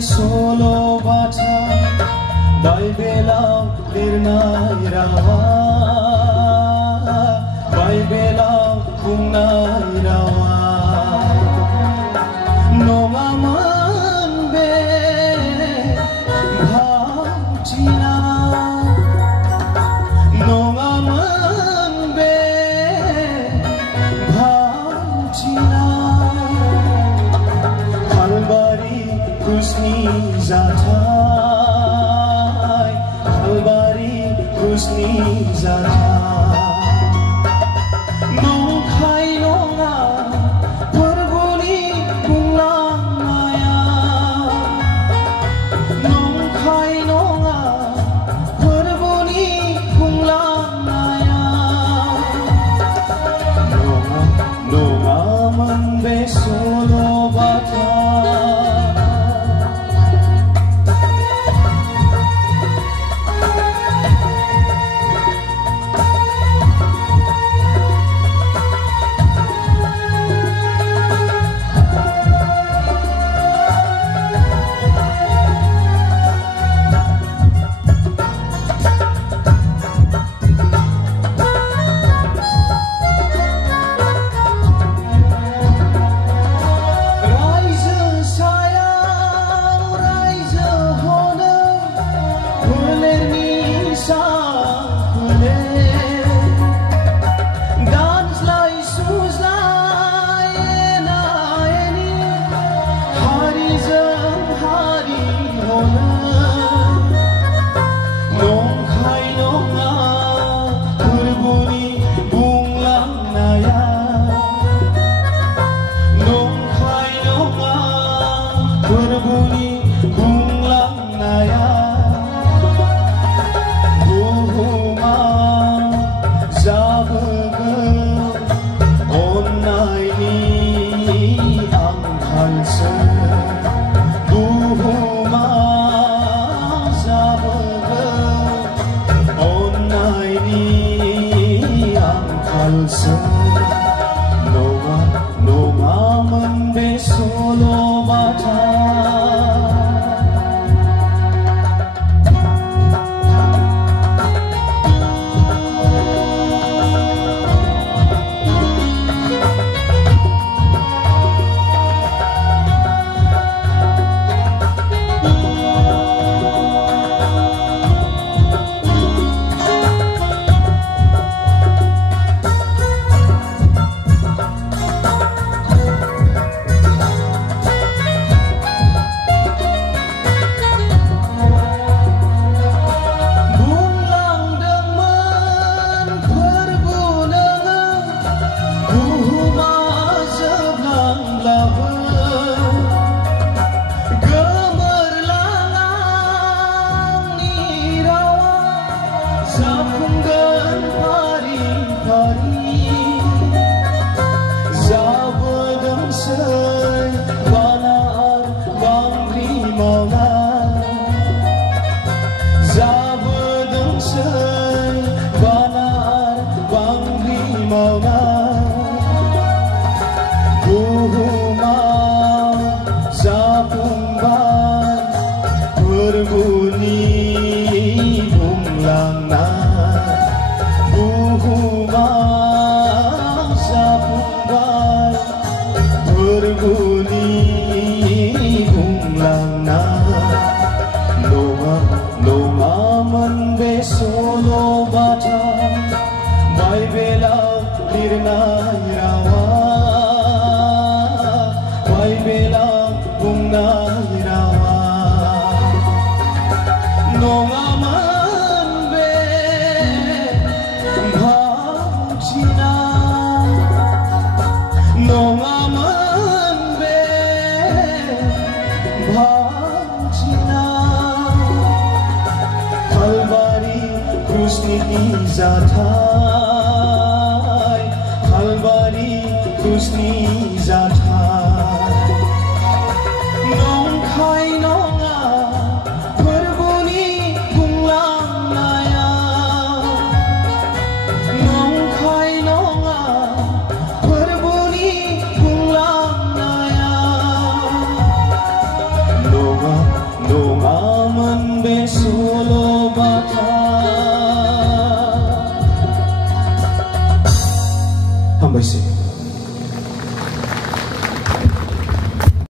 solo baca Baibelau lirnai rawa Baibelau pungnai rawa Nongaman be bhautina Nongaman be bhautina Kalbari Krusni zatai Kalbari Krusni zatai Nong khai nonga Perbuni pulang maya Nong khai nonga Perbuni pulang maya Nonga man besolo bata Berbunyi bunglang naya Buhuma zabege Onnai ni anghalse Buhuma zabege Onnai ni anghalse Nonga man besolo bata Berbunyi bunglang na Buhuma sabunggal Berbunyi bunglang na Nonga man besolo bata Baibelau lirnai rawa Baibelau pungnai rawa Nonga man be bhautina Nonga man be bhautina Kalbari Krusni zatai Kalbari Krusni zatai Nong khai nonga Berbunyi bunglang naya Nong khai nonga Berbunyi bunglang naya Nonga हामबायसै।